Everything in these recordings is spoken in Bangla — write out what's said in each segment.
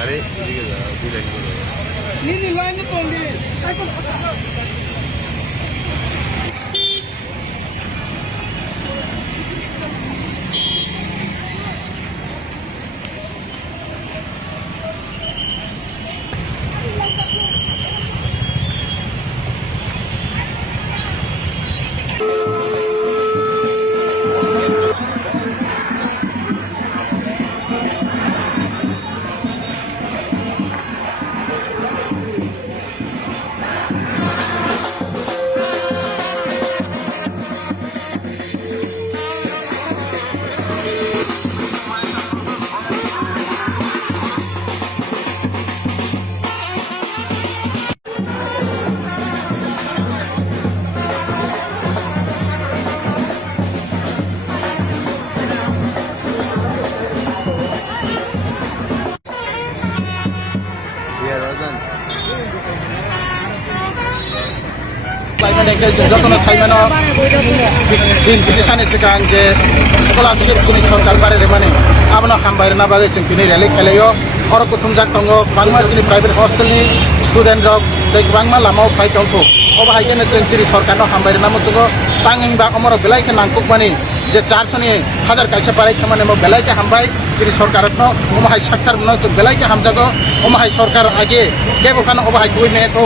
अरे नहीं लाइन तो যতন সাইমান দিন কিছু সানি সিগাं যে স্কলাरशिप जोंनि सरकार बारे माने आबनो हामबाय ना बागै जों दिनै रैली खेलायो और कुथुमजाक दङ बांमा जोंनि प्राइवेट हस्टेलनि स्टुडेन्ट रक दै बांमा लामाव फाइ दंखौ अबाहायनो जों जोंनि सरकारनो हामबाय ना मुजुगो तांगिंबा अमर बेलायके नांकुक माने जे 400 नि हाजार कायसा बाराय खामाने मो बेलायके हामबाय जोंनि सरकारनो अमाहाय साक्कार न जों बेलायके हामजागो अमाहाय सरकार आगे देबखानो अबाहाय दुइ मे तो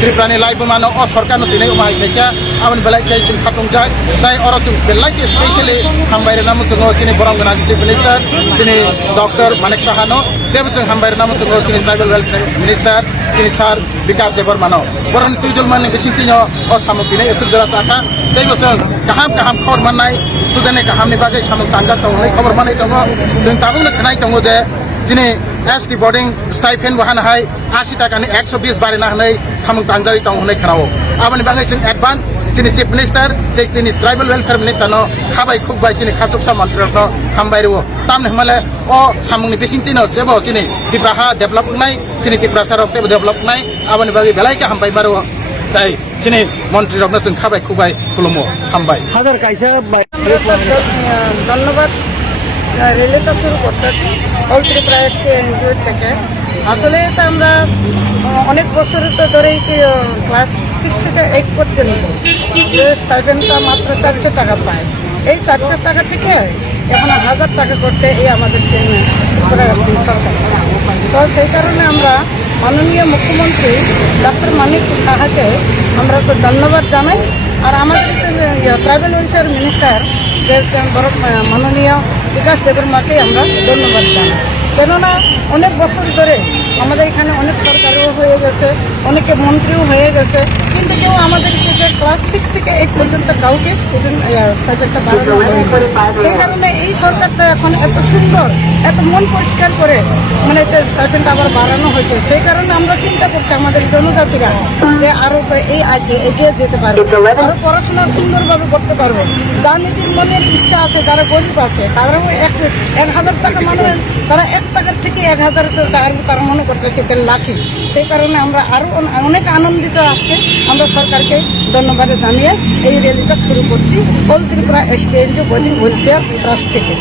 त्रिपुरानि लाइबो मानो अ सरकारनो दिनै अमाहाय लेखा आबन बेलायके जों खाथुमजाय ताइ अर जों बेलायके स्पेशली हामबाय ना मुजुगो जोंनि बरंगना चिफ मिनिस्टार जोंनि डॉक्टर मानिक साहानो देव जों हामबाय ना मुजुगो जोंनि ट्राइबल वेलफेयर मिनिस्टार जोंनि सार विकास देबरमानो बरन तुइदुल मानि बिसिंतिनो अ सामुक दिनै एसे जरा चाका दैबो जों गाहाम गाहाम खबर माननाय स्टुडेन्टनि गाहामनि बागै सामुक तांगा दंलै खबर माननाय दङ जों ताबुंनो खोनाय दङ जे दिनै एसटी बोर्डिं स्टाइपेन बहानाहाय 80 टाकानि 120 बारिना होनाय सामुक तांजाय दं होनाय खोनावो आबनि बागै जों एडभान्स जोंनि चिफ मिनिस्टार जोंनि ट्राइबल वेलफेयर मिनिस्टारनो खाबाय खुबाय जोंनि खाथुकसा मन्त्रिनो हामबायरो तामने हमाले अ सामुंनि बिसिंतिनो जेबो जोंनि त्रिपुरा डेभलप नाय जोंनि त्रिपुरा सारक डेभलप नाय आबनि बागै बेलायके हामबाय मारो তাই চিনি মন্ত্রী রত্ন সিং খাবাই খুবাই খুলুমো হামবাই হাজার কাইসা ধন্যবাদ রেলিটা শুরু করতেছি অল ত্রিপুরা এসকে এনজিও থেকে আসলে এটা আমরা অনেক বছর ধরে ক্লাস 6 থেকে 8 পর্যন্ত স্টাইপেন্ডটা মাত্র 400 টাকা পায় এই 400 টাকা থেকে এখন 1000 টাকা করছে এই আমাদের সরকার তো সেই কারণে আমরা মাননীয় মুখ্যমন্ত্রী ডক্টর মানিক সাহাকে আমরা তো ধন্যবাদ জানাই আর আমাদের ট্রাইবেল ওয়েলফেয়ার মিনিস্টার মাননীয় বিকাশ দেববর্মাকে আমরা ধন্যবাদ জানাই কেননা অনেক বছর ধরে আমাদের এখানে অনেক সরকারও হয়ে গেছে অনেকে মন্ত্রীও হয়ে গেছে কিন্তু কেউ আমাদের যে ক্লাস 6 থেকে 8 পর্যন্ত কাউকে স্টাইপেন্ডটা বাড়ানো হয়নি সেই কারণে এই সরকারটা এখন এত সুন্দর এত মন পরিষ্কার করে মানে স্টাইপেন্ডটা আবার বাড়ানো হয়েছে সেই কারণে আমরা চিন্তা করছি আমাদের জনজাতিরা যে আরো এই এগিয়ে যেতে পারবে আরো পড়াশোনা সুন্দরভাবে করতে পারবে যার নিজের মনের ইচ্ছা আছে যারা গরিব আছে তারাও 1000 টাকা মানে তারা 1 টাকার থেকে 1000 টাকার তারা মনে করতেছে লাখি সেই কারণে আমরা আরো অনেক আনন্দিত আজকে আমরা সরকারকে ধন্যবাদ জানিয়ে এই র্যালিটা শুরু করছি all Tripura SK NGO welfare trust থেকে।